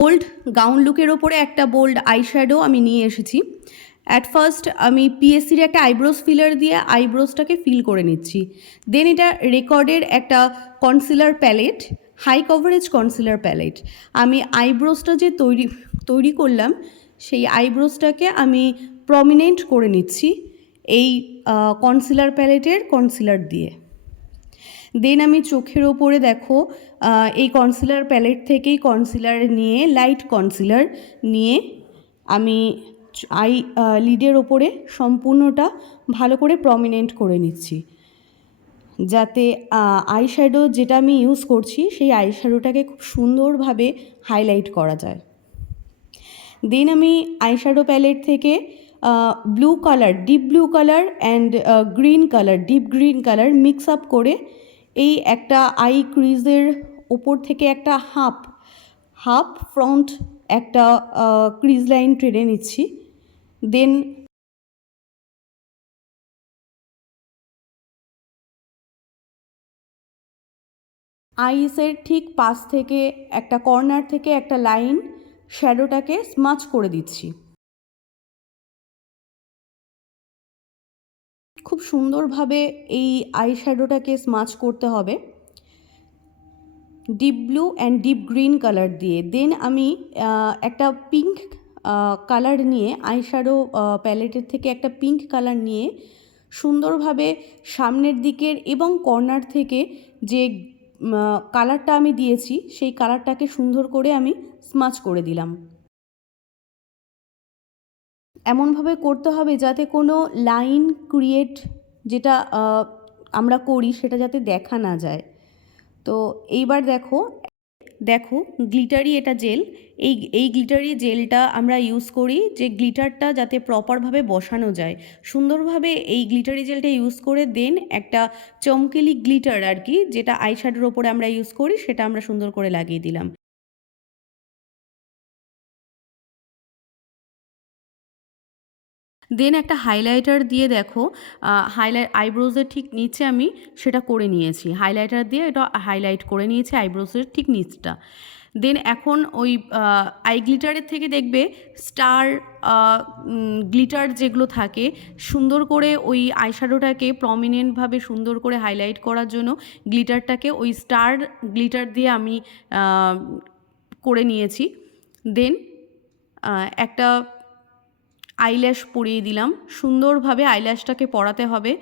Bold gown লুকের ওপরে একটা বোল্ড আইশ্যাডো আমি নিয়ে এসেছি। অ্যাট ফার্স্ট আমি পিএসসির একটা আইব্রোস ফিলার দিয়ে আইব্রোসটাকে ফিল করে নিচ্ছি। দেন এটা রেকর্ডের একটা concealer palette high coverage concealer palette আমি আইব্রোসটা যে তৈরি তৈরি করলাম, সেই আইব্রোসটাকে আমি প্রমিনেন্ট করে নিচ্ছি এই কনসিলার প্যালেটের কনসিলার দিয়ে। দেন আমি চোখের ওপরে দেখো এই কনসিলার প্যালেট থেকেই কনসিলার নিয়ে লাইট কনসিলার নিয়ে আমি আই লিডের ওপরে সম্পূর্ণটা ভালো করে প্রমিনেন্ট করে নিচ্ছি। যাতে আই শ্যাডো যেটা আমি ইউজ করছি, সেই আই শ্যাডোটাকে খুব সুন্দরভাবে হাইলাইট করা যায়। দেন আমি আইশ্যাডো প্যালেট থেকে blue colour deep blue colour and green colour deep green colour mix up করে এই একটা আই ক্রিজের ওপর থেকে একটা হাফ হাফ ফ্রন্ট একটা ক্রিজ লাইন টেনে নিচ্ছি। দেন আইসের ঠিক পাশ থেকে একটা কর্নার থেকে একটা লাইন শ্যাডোটাকে স্মাচ করে দিচ্ছি। খুব সুন্দরভাবে এই আই শ্যাডোটাকে স্মাচ করতে হবে। Deep blue and deep green colour দিয়ে। দেন আমি একটা পিঙ্ক কালার নিয়ে আই শ্যাডো প্যালেটের থেকে একটা পিঙ্ক কালার নিয়ে সুন্দরভাবে সামনের দিকের এবং কর্নার থেকে যে কালারটা আমি দিয়েছি, সেই কালারটাকে সুন্দর করে আমি স্মাচ করে দিলাম। এমনভাবে করতে হবে যাতে কোনো লাইন ক্রিয়েট যেটা আমরা করি সেটা যাতে দেখা না যায়। তো এইবার দেখো দেখো গ্লিটারি এটা জেল। এই এই গ্লিটারি জেলটা আমরা ইউজ করি যে গ্লিটারটা যাতে প্রপারভাবে বসানো যায়। সুন্দরভাবে এই গ্লিটারি জেলটা ইউজ করে দেন একটা চমকেলি গ্লিটার আর কি, যেটা আইশ্যাডোর ওপরে আমরা ইউজ করি, সেটা আমরা সুন্দর করে লাগিয়ে দিলাম। দেন একটা হাইলাইটার দিয়ে দেখো হাইলাইট আইব্রোজের ঠিক নিচে আমি সেটা করে নিয়েছি। হাইলাইটার দিয়ে এটা হাইলাইট করে নিয়েছি আইব্রোজের ঠিক নিচটা। দেন এখন ওই আই গ্লিটারের থেকে দেখবে স্টার গ্লিটার যেগুলো থাকে, সুন্দর করে ওই আইশ্যাডোটাকে প্রমিনেন্টভাবে সুন্দর করে হাইলাইট করার জন্য গ্লিটারটাকে ওই স্টার গ্লিটার দিয়ে আমি করে নিয়েছি। দেন একটা আইল্যাশ পরিয়ে দিলাম। সুন্দরভাবে আইল্যাশটাকে পরাতে হবে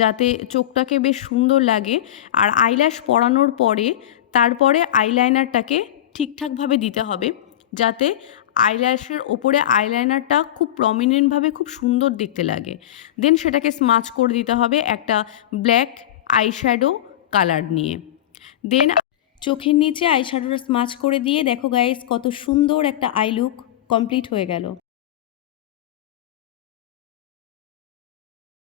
যাতে চোখটাকে বেশ সুন্দর লাগে। আর আইল্যাশ পরানোর পরে তারপরে আইলাইনারটাকে ঠিকঠাকভাবে দিতে হবে যাতে আইল্যাশের ওপরে আইলাইনারটা খুব প্রমিনেন্টভাবে খুব সুন্দর দেখতে লাগে। দেন সেটাকে স্মাচ করে দিতে হবে একটা ব্ল্যাক আইশ্যাডো কালার নিয়ে। দেন চোখের নিচে আইশ্যাডোটা স্মাচ করে দিয়ে দেখো গাইস কত সুন্দর একটা আই লুক কমপ্লিট হয়ে গেল।